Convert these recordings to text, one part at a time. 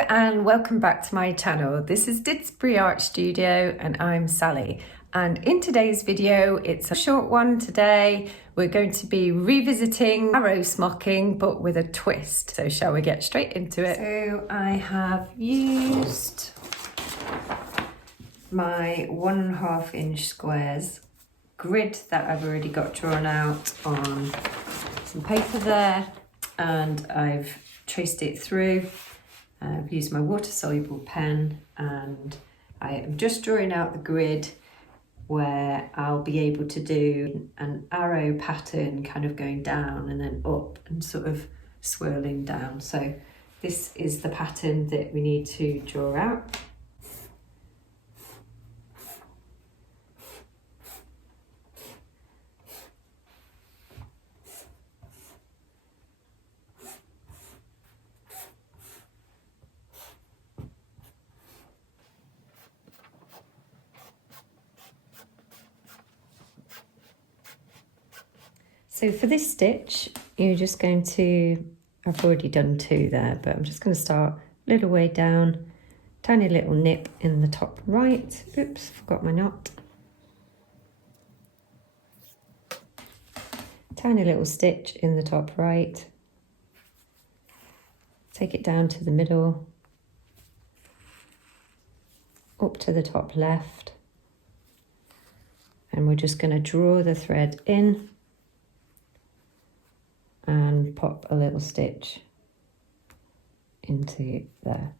and welcome back to my channel. This is Didsbury Art Studio and I'm Sally, and in today's video it's a short one today. We're going to be revisiting ARROW Smocking but with a twist, so shall we get straight into it? So I have used my 1.5 inch squares grid that I've already got drawn out on some paper there, and I've traced it through. I've used my water-soluble pen and I am just drawing out the grid where I'll be able to do an arrow pattern kind of going down and then up and sort of swirling down. So this is the pattern that we need to draw out. So for this stitch, you're just going to, I've already done 2 there, but I'm just going to start a little way down, tiny little nip in the top right. Oops, forgot my knot. Tiny little stitch in the top right. Take it down to the middle, up to the top left, and we're just going to draw the thread in and pop a little stitch into there,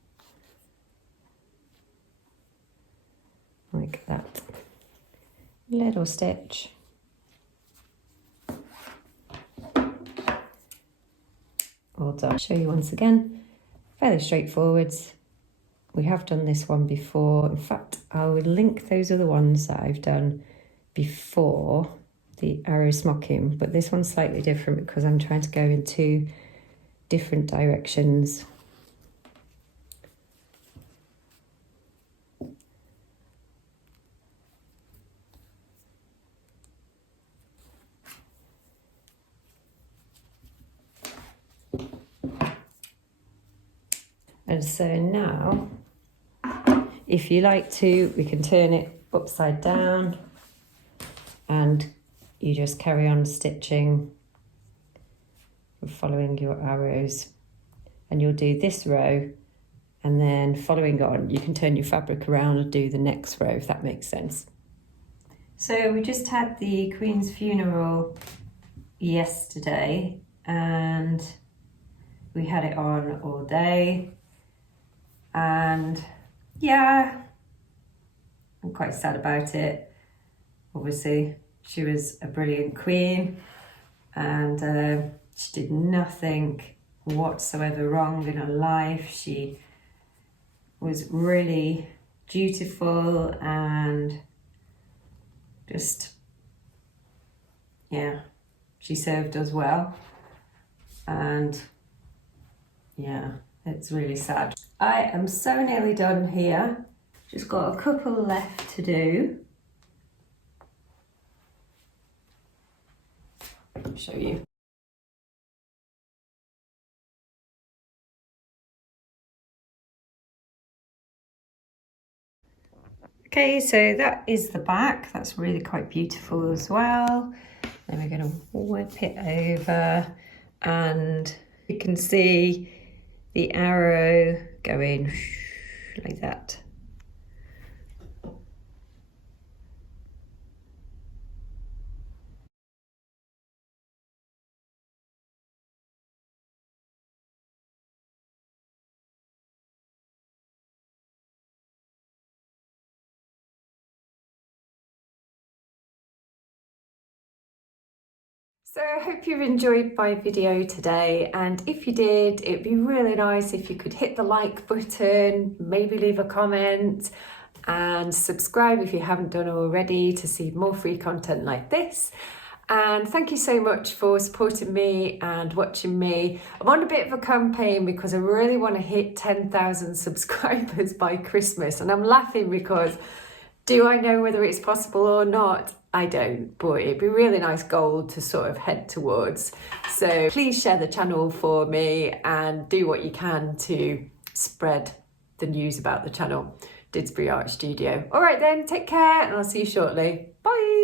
like that. Little stitch. All done. I'll show you once again, fairly straightforward. We have done this one before. In fact, I will link those other ones that I've done before the ARROW Smocking, but this one's slightly different because I'm trying to go in 2 different directions. And so now, if you like to, we can turn it upside down and you just carry on stitching, following your arrows, and you'll do this row, and then following on, you can turn your fabric around and do the next row, if that makes sense. So we just had the Queen's funeral yesterday, and we had it on all day, and yeah, I'm quite sad about it, obviously. She was a brilliant queen, and she did nothing whatsoever wrong in her life. She was really dutiful and just, yeah, she served us well. And yeah, it's really sad. I am so nearly done here. Just got a couple left to do. Show you. Okay, so that is the back. That's really quite beautiful as well. Then we're going to whip it over and you can see the arrow going like that. So I hope you've enjoyed my video today, and if you did, it'd be really nice if you could hit the like button, maybe leave a comment and subscribe if you haven't done already to see more free content like this. And thank you so much for supporting me and watching me. I'm on a bit of a campaign because I really want to hit 10,000 subscribers by Christmas, and I'm laughing because do I know whether it's possible or not? I don't, but it'd be a really nice goal to sort of head towards. So please share the channel for me and do what you can to spread the news about the channel, Didsbury Art Studio. All right then, take care and I'll see you shortly. Bye.